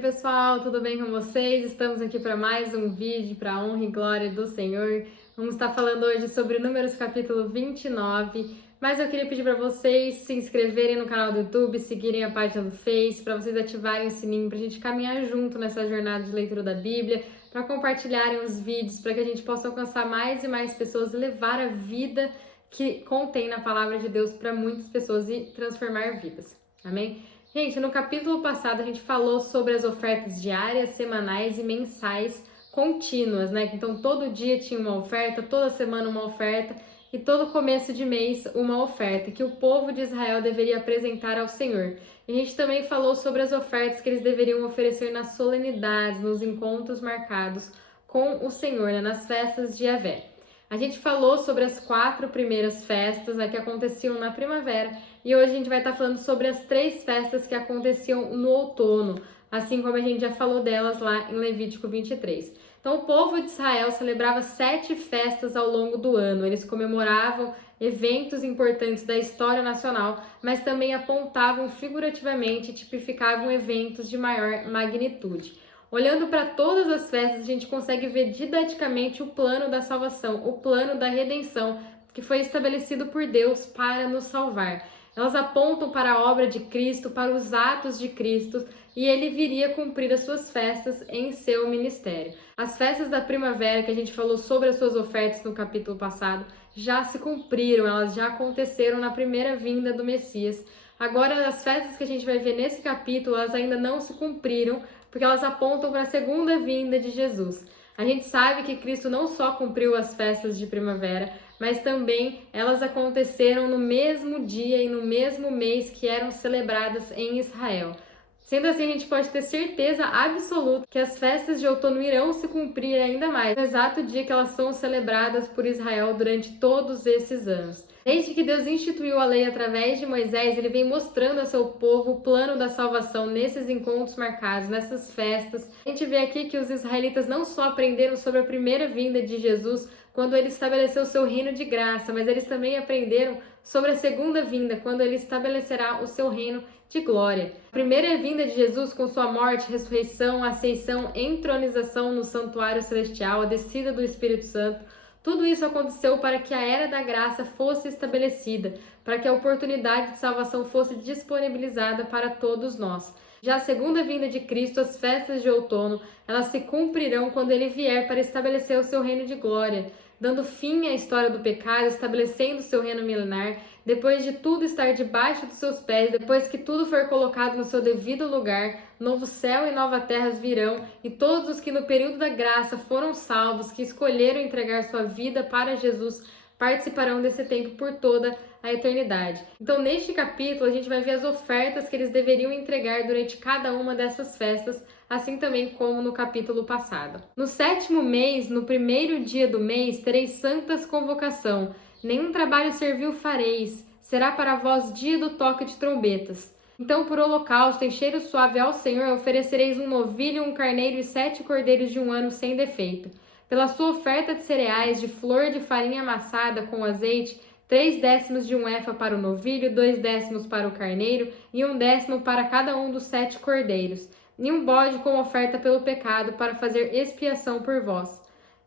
pessoal, tudo bem com vocês? Estamos aqui para mais um vídeo para a honra e glória do Senhor. Vamos estar falando hoje sobre Números capítulo 29, mas eu queria pedir para vocês se inscreverem no canal do YouTube, seguirem a página do Face, para vocês ativarem o sininho para a gente caminhar junto nessa jornada de leitura da Bíblia, para compartilharem os vídeos, para que a gente possa alcançar mais e mais pessoas e levar a vida que contém na palavra de Deus para muitas pessoas e transformar vidas. Amém? Gente, no capítulo passado a gente falou sobre as ofertas diárias, semanais e mensais contínuas, né? Então todo dia tinha uma oferta, toda semana uma oferta e todo começo de mês uma oferta que o povo de Israel deveria apresentar ao Senhor. E a gente também falou sobre as ofertas que eles deveriam oferecer nas solenidades, nos encontros marcados com o Senhor, né? Nas festas de Yahvé. A gente falou sobre as 4 primeiras festas, né, que aconteciam na primavera, e hoje a gente vai estar falando sobre as 3 festas que aconteciam no outono, assim como a gente já falou delas lá em Levítico 23. Então o povo de Israel celebrava 7 festas ao longo do ano, eles comemoravam eventos importantes da história nacional, mas também apontavam figurativamente e tipificavam eventos de maior magnitude. Olhando para todas as festas, a gente consegue ver didaticamente o plano da salvação, o plano da redenção que foi estabelecido por Deus para nos salvar. Elas apontam para a obra de Cristo, para os atos de Cristo, e ele viria cumprir as suas festas em seu ministério. As festas da primavera, que a gente falou sobre as suas ofertas no capítulo passado, já se cumpriram, elas já aconteceram na primeira vinda do Messias. Agora, as festas que a gente vai ver nesse capítulo, elas ainda não se cumpriram, porque elas apontam para a segunda vinda de Jesus. A gente sabe que Cristo não só cumpriu as festas de primavera, mas também elas aconteceram no mesmo dia e no mesmo mês que eram celebradas em Israel. Sendo assim, a gente pode ter certeza absoluta que as festas de outono irão se cumprir ainda mais, no exato dia que elas são celebradas por Israel durante todos esses anos. Desde que Deus instituiu a lei através de Moisés, ele vem mostrando ao seu povo o plano da salvação nesses encontros marcados, nessas festas. A gente vê aqui que os israelitas não só aprenderam sobre a primeira vinda de Jesus, quando ele estabeleceu o seu reino de graça, mas eles também aprenderam sobre a segunda vinda, quando ele estabelecerá o seu reino de glória. A primeira vinda de Jesus, com sua morte, ressurreição, ascensão, entronização no santuário celestial, a descida do Espírito Santo, tudo isso aconteceu para que a era da graça fosse estabelecida, para que a oportunidade de salvação fosse disponibilizada para todos nós. Já a segunda vinda de Cristo, as festas de outono, elas se cumprirão quando ele vier para estabelecer o seu reino de glória, dando fim à história do pecado, estabelecendo o seu reino milenar, depois de tudo estar debaixo dos seus pés, depois que tudo for colocado no seu devido lugar, novo céu e nova terra virão, e todos os que no período da graça foram salvos, que escolheram entregar sua vida para Jesus, participarão desse tempo por toda a eternidade. Então, neste capítulo, a gente vai ver as ofertas que eles deveriam entregar durante cada uma dessas festas, assim também como no capítulo passado. No 7º mês, no primeiro dia do mês, tereis santas convocação. Nenhum trabalho servil fareis. Será para vós dia do toque de trombetas. Então, por holocausto, em cheiro suave ao Senhor, oferecereis um novilho, um carneiro e 7 cordeiros de um ano sem defeito. Pela sua oferta de cereais, de flor de farinha amassada com azeite, 3/10 de um efa para o novilho, 2/10 para o carneiro e 1/10 para cada um dos 7 cordeiros, e um bode como oferta pelo pecado para fazer expiação por vós.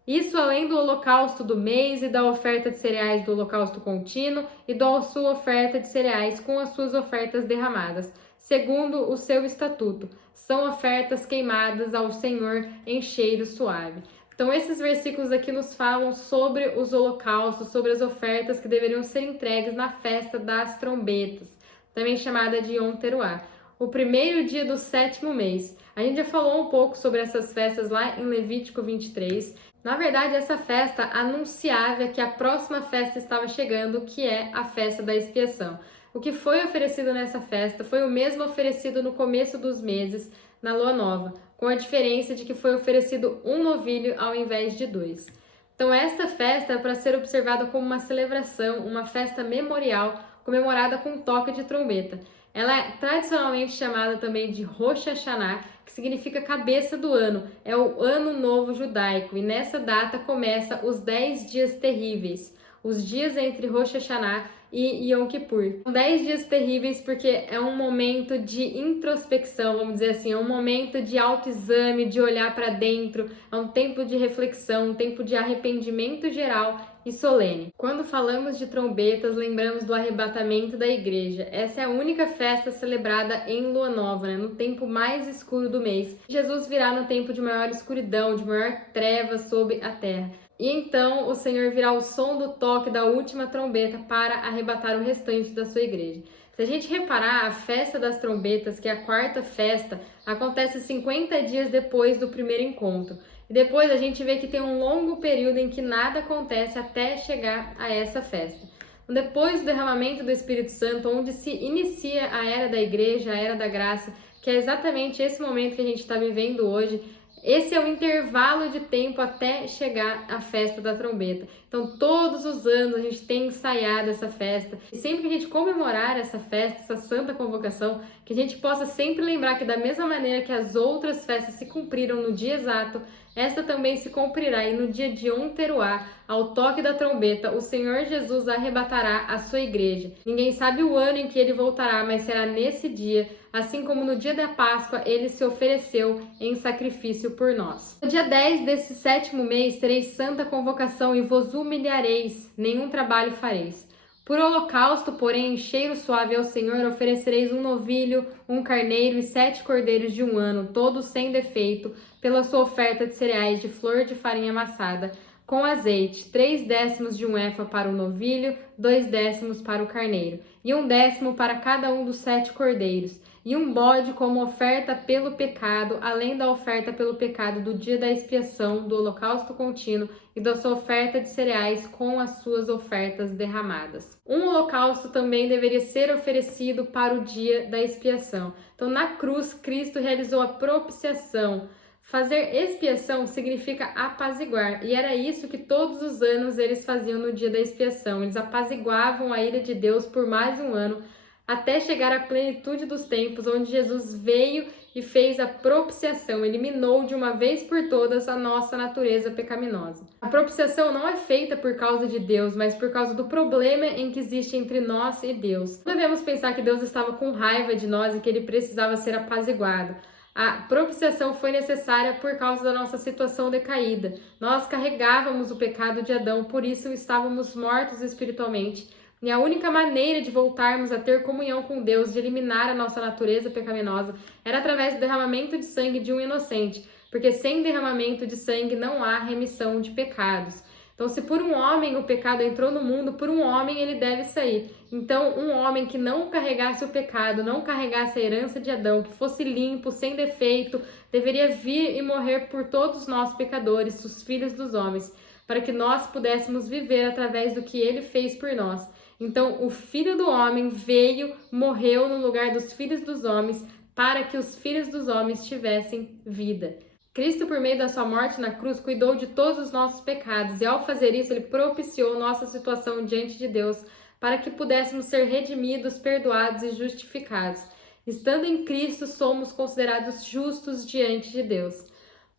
Isso além do holocausto do mês e da oferta de cereais do holocausto contínuo e da sua oferta de cereais com as suas ofertas derramadas, segundo o seu estatuto. São ofertas queimadas ao Senhor em cheiro suave. Então, esses versículos aqui nos falam sobre os holocaustos, sobre as ofertas que deveriam ser entregues na festa das trombetas, também chamada de Yom Teruah, o primeiro dia do 7º mês. A gente já falou um pouco sobre essas festas lá em Levítico 23. Na verdade, essa festa anunciava que a próxima festa estava chegando, que é a festa da expiação. O que foi oferecido nessa festa foi o mesmo oferecido no começo dos meses, na lua nova, com a diferença de que foi oferecido um novilho ao invés de 2. Então, essa festa é para ser observada como uma celebração, uma festa memorial, comemorada com um toque de trombeta. Ela é tradicionalmente chamada também de Rosh Hashanah, que significa cabeça do ano, é o ano novo judaico, e nessa data começa os 10 dias terríveis. os dias entre Rosh Hashanah e Yom Kippur. São 10 dias terríveis porque é um momento de introspecção, vamos dizer assim, é um momento de autoexame, de olhar para dentro, é um tempo de reflexão, um tempo de arrependimento geral e solene. Quando falamos de trombetas, lembramos do arrebatamento da igreja. Essa é a única festa celebrada em lua nova, no tempo mais escuro do mês. Jesus virá no tempo de maior escuridão, de maior treva sobre a terra. E então o Senhor virá o som do toque da última trombeta para arrebatar o restante da sua igreja. Se a gente reparar, a festa das trombetas, que é a quarta festa, acontece 50 dias depois do primeiro encontro. E depois a gente vê que tem um longo período em que nada acontece até chegar a essa festa. Depois do derramamento do Espírito Santo, onde se inicia a era da igreja, a era da graça, que é exatamente esse momento que a gente está vivendo hoje, esse é o intervalo de tempo até chegar a festa da trombeta. Então, todos os anos a gente tem ensaiado essa festa. E sempre que a gente comemorar essa festa, essa santa convocação, que a gente possa sempre lembrar que da mesma maneira que as outras festas se cumpriram no dia exato, esta também se cumprirá e no dia de Yom Teruá, ao toque da trombeta, o Senhor Jesus arrebatará a sua igreja. Ninguém sabe o ano em que ele voltará, mas será nesse dia, assim como no dia da Páscoa, ele se ofereceu em sacrifício por nós. No dia 10 desse 7º mês, tereis santa convocação e vos humilhareis, nenhum trabalho fareis. Por holocausto, porém, em cheiro suave ao Senhor, oferecereis um novilho, um carneiro e 7 cordeiros de 1 ano, todos sem defeito, pela sua oferta de cereais de flor de farinha amassada, com azeite, 3/10 de 1 efa para o novilho, 2/10 para o carneiro, e 1/10 para cada um dos 7 cordeiros, e um bode como oferta pelo pecado, além da oferta pelo pecado do dia da expiação, do holocausto contínuo e da sua oferta de cereais com as suas ofertas derramadas. Um holocausto também deveria ser oferecido para o dia da expiação. Então, na cruz, Cristo realizou a propiciação. Fazer expiação significa apaziguar, e era isso que todos os anos eles faziam no dia da expiação. Eles apaziguavam a ira de Deus por mais um ano, até chegar à plenitude dos tempos, onde Jesus veio e fez a propiciação, eliminou de uma vez por todas a nossa natureza pecaminosa. A propiciação não é feita por causa de Deus, mas por causa do problema em que existe entre nós e Deus. Não devemos pensar que Deus estava com raiva de nós e que ele precisava ser apaziguado. A propiciação foi necessária por causa da nossa situação decaída. Nós carregávamos o pecado de Adão, por isso estávamos mortos espiritualmente. E a única maneira de voltarmos a ter comunhão com Deus, de eliminar a nossa natureza pecaminosa, era através do derramamento de sangue de um inocente, porque sem derramamento de sangue não há remissão de pecados. Então, se por um homem o pecado entrou no mundo, por um homem ele deve sair. Então, um homem que não carregasse o pecado, não carregasse a herança de Adão, que fosse limpo, sem defeito, deveria vir e morrer por todos nós pecadores, os filhos dos homens, para que nós pudéssemos viver através do que ele fez por nós. Então, o Filho do Homem veio, morreu no lugar dos filhos dos homens, para que os filhos dos homens tivessem vida. Cristo, por meio da sua morte na cruz, cuidou de todos os nossos pecados, e ao fazer isso, ele propiciou nossa situação diante de Deus, para que pudéssemos ser redimidos, perdoados e justificados. Estando em Cristo, somos considerados justos diante de Deus.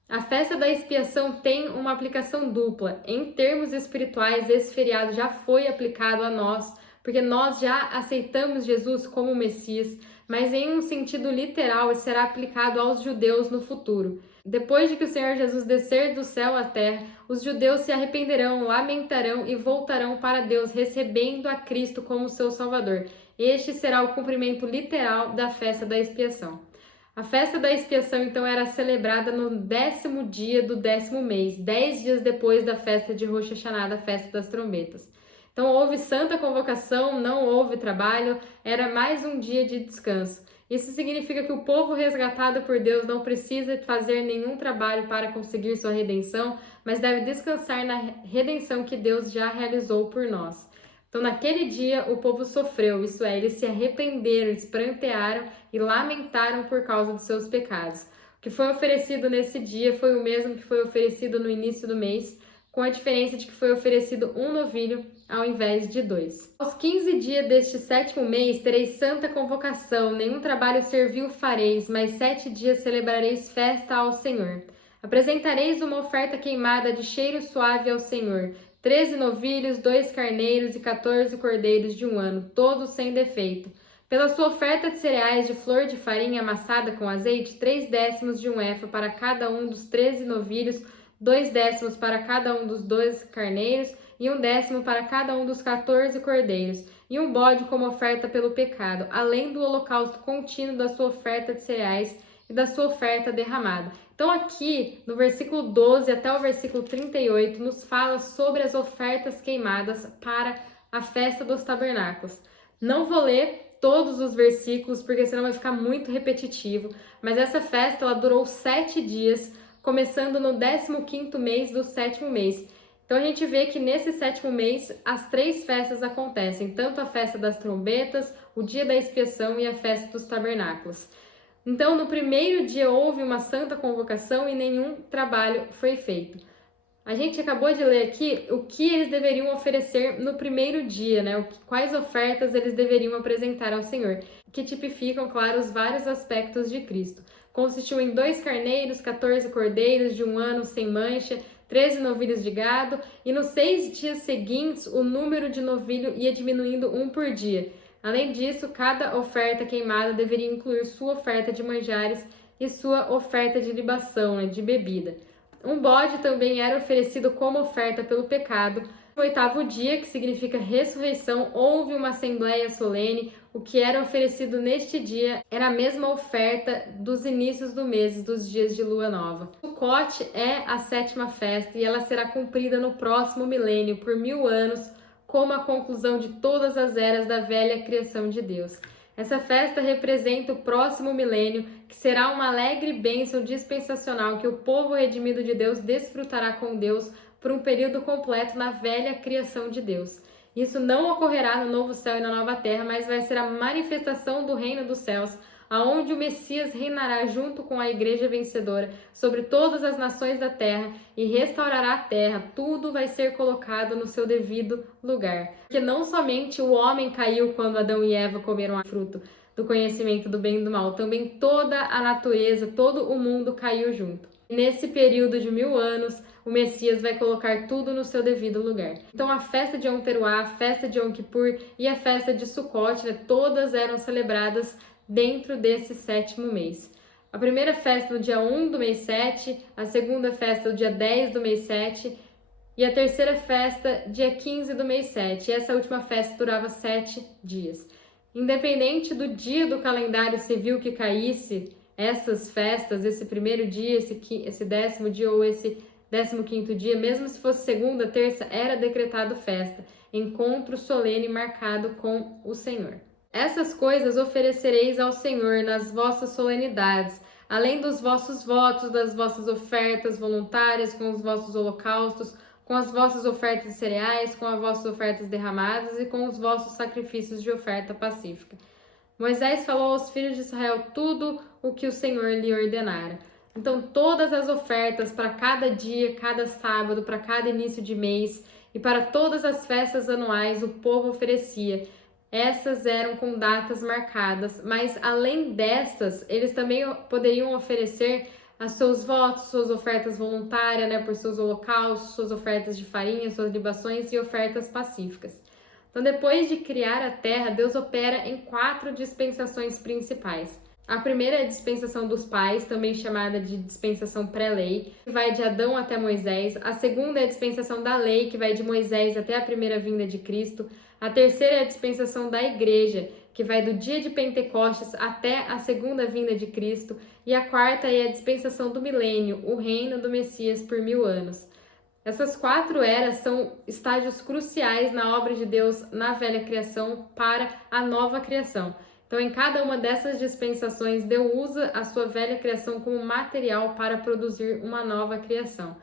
A festa da expiação tem uma aplicação dupla. Em termos espirituais, esse feriado já foi aplicado a nós, porque nós já aceitamos Jesus como Messias, mas em um sentido literal, ele será aplicado aos judeus no futuro. Depois de que o Senhor Jesus descer do céu à terra, os judeus se arrependerão, lamentarão e voltarão para Deus, recebendo a Cristo como seu Salvador. Este será o cumprimento literal da festa da expiação. A festa da expiação, então, era celebrada no 10º dia do 10º mês, 10 dias depois da festa de Rosh Hashanah, da festa das trombetas. Então, houve santa convocação, não houve trabalho, era mais um dia de descanso. Isso significa que o povo resgatado por Deus não precisa fazer nenhum trabalho para conseguir sua redenção, mas deve descansar na redenção que Deus já realizou por nós. Então, naquele dia, o povo sofreu, isso é, eles se arrependeram, eles prantearam e lamentaram por causa dos seus pecados. O que foi oferecido nesse dia foi o mesmo que foi oferecido no início do mês, com a diferença de que foi oferecido um novilho ao invés de 2. Aos 15 dias deste 7º mês, tereis santa convocação, nenhum trabalho servil fareis, mas 7 dias celebrareis festa ao Senhor. Apresentareis uma oferta queimada de cheiro suave ao Senhor. 13 novilhos, 2 carneiros e 14 cordeiros de 1 ano, todos sem defeito. Pela sua oferta de cereais de flor de farinha amassada com azeite, 3 décimos de 1 efa para cada um dos 13 novilhos, 2 décimos para cada um dos 2 carneiros e 1 décimo para cada um dos 14 cordeiros, e um bode como oferta pelo pecado, além do holocausto contínuo da sua oferta de cereais e da sua oferta derramada. Então aqui, no versículo 12 até o versículo 38, nos fala sobre as ofertas queimadas para a festa dos tabernáculos. Não vou ler todos os versículos, porque senão vai ficar muito repetitivo, mas essa festa ela durou 7 dias, começando no 15º mês do 7º mês. Então a gente vê que nesse 7º mês as 3 festas acontecem, tanto a festa das trombetas, o dia da expiação e a festa dos tabernáculos. Então no primeiro dia houve uma santa convocação e nenhum trabalho foi feito. A gente acabou de ler aqui o que eles deveriam oferecer no primeiro dia, né? Quais ofertas eles deveriam apresentar ao Senhor, que tipificam, claro, os vários aspectos de Cristo. Consistiu em 2 carneiros, 14 cordeiros de 1 ano sem mancha, 13 novilhos de gado, e nos 6 dias seguintes o número de novilho ia diminuindo 1 por dia. Além disso, cada oferta queimada deveria incluir sua oferta de manjares e sua oferta de libação, né, de bebida. Um bode também era oferecido como oferta pelo pecado. No 8º dia, que significa ressurreição, houve uma assembleia solene. O que era oferecido neste dia era a mesma oferta dos inícios do mês, dos dias de lua nova. Sucote é a 7ª festa e ela será cumprida no próximo milênio por 1000 anos, como a conclusão de todas as eras da velha criação de Deus. Essa festa representa o próximo milênio, que será uma alegre bênção dispensacional que o povo redimido de Deus desfrutará com Deus por um período completo na velha criação de Deus. Isso não ocorrerá no novo céu e na nova terra, mas vai ser a manifestação do reino dos céus, aonde o Messias reinará junto com a igreja vencedora sobre todas as nações da terra e restaurará a terra. Tudo vai ser colocado no seu devido lugar. Porque não somente o homem caiu quando Adão e Eva comeram a fruto do conhecimento do bem e do mal, também toda a natureza, todo o mundo caiu junto. Nesse período de 1000 anos, o Messias vai colocar tudo no seu devido lugar. Então a festa de Yom Teruah, a festa de Yom Kippur e a festa de Sukkot, né, todas eram celebradas dentro desse 7º mês. A primeira festa no dia 1 do mês 7, a segunda festa no dia 10 do mês 7 e a terceira festa dia 15 do mês 7. E essa última festa durava 7 dias. Independente do dia do calendário civil que caísse, essas festas, esse primeiro dia, esse 10º dia ou esse 15º dia, mesmo se fosse segunda, terça, era decretado festa, encontro solene marcado com o Senhor. Essas coisas oferecereis ao Senhor nas vossas solenidades, além dos vossos votos, das vossas ofertas voluntárias, com os vossos holocaustos, com as vossas ofertas de cereais, com as vossas ofertas derramadas e com os vossos sacrifícios de oferta pacífica. Moisés falou aos filhos de Israel tudo o que o Senhor lhe ordenara. Então, todas as ofertas para cada dia, cada sábado, para cada início de mês e para todas as festas anuais, o povo oferecia. Essas eram com datas marcadas, mas além destas, eles também poderiam oferecer os seus votos, suas ofertas voluntárias, né, por seus holocaustos, suas ofertas de farinha, suas libações e ofertas pacíficas. Então, depois de criar a terra, Deus opera em 4 dispensações principais. A primeira é a dispensação dos pais, também chamada de dispensação pré-lei, que vai de Adão até Moisés. A segunda é a dispensação da lei, que vai de Moisés até a primeira vinda de Cristo. A terceira é a dispensação da igreja, que vai do dia de Pentecostes até a segunda vinda de Cristo. E a quarta é a dispensação do milênio, o reino do Messias por 1000 anos. Essas 4 eras são estágios cruciais na obra de Deus na velha criação para a nova criação. Então, em cada uma dessas dispensações, Deus usa a sua velha criação como material para produzir uma nova criação.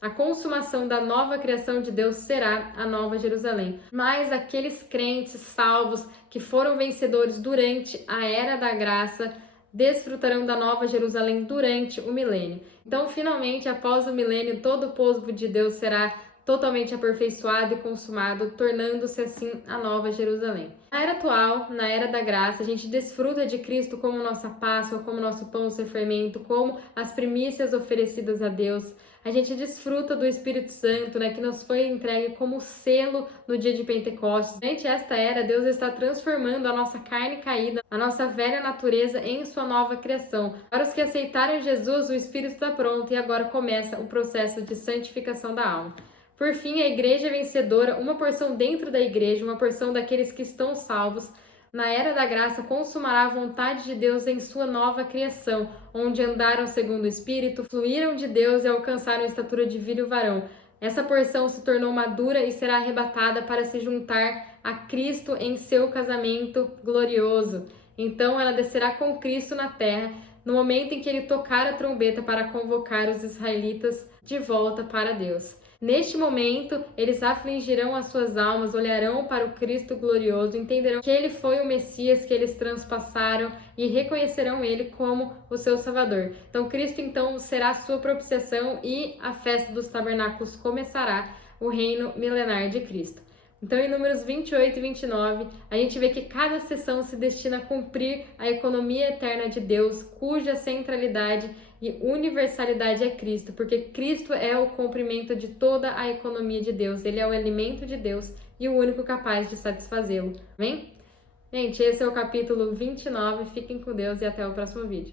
A consumação da nova criação de Deus será a Nova Jerusalém. Mas aqueles crentes salvos que foram vencedores durante a Era da Graça desfrutarão da Nova Jerusalém durante o milênio. Então, finalmente, após o milênio, todo o povo de Deus será totalmente aperfeiçoado e consumado, tornando-se assim a nova Jerusalém. Na era atual, na era da graça, a gente desfruta de Cristo como nossa Páscoa, como nosso pão sem fermento, como as primícias oferecidas a Deus. A gente desfruta do Espírito Santo, né, que nos foi entregue como selo no dia de Pentecostes. Durante esta era, Deus está transformando a nossa carne caída, a nossa velha natureza, em sua nova criação. Para os que aceitaram Jesus, o Espírito está pronto e agora começa o processo de santificação da alma. Por fim, a igreja vencedora, uma porção dentro da igreja, uma porção daqueles que estão salvos, na era da graça, consumará a vontade de Deus em sua nova criação, onde andaram segundo o Espírito, fluíram de Deus e alcançaram a estatura de filho varão. Essa porção se tornou madura e será arrebatada para se juntar a Cristo em seu casamento glorioso. Então ela descerá com Cristo na terra, no momento em que ele tocar a trombeta para convocar os israelitas de volta para Deus. Neste momento, eles afligirão as suas almas, olharão para o Cristo glorioso, entenderão que ele foi o Messias que eles transpassaram e reconhecerão ele como o seu Salvador. Então, Cristo então será a sua propiciação e a festa dos tabernáculos começará, o reino milenar de Cristo. Então, em Números 28 e 29, a gente vê que cada sessão se destina a cumprir a economia eterna de Deus, cuja centralidade e universalidade é Cristo, porque Cristo é o cumprimento de toda a economia de Deus, ele é o alimento de Deus e o único capaz de satisfazê-lo. Amém? Gente, esse é o capítulo 29, fiquem com Deus e até o próximo vídeo.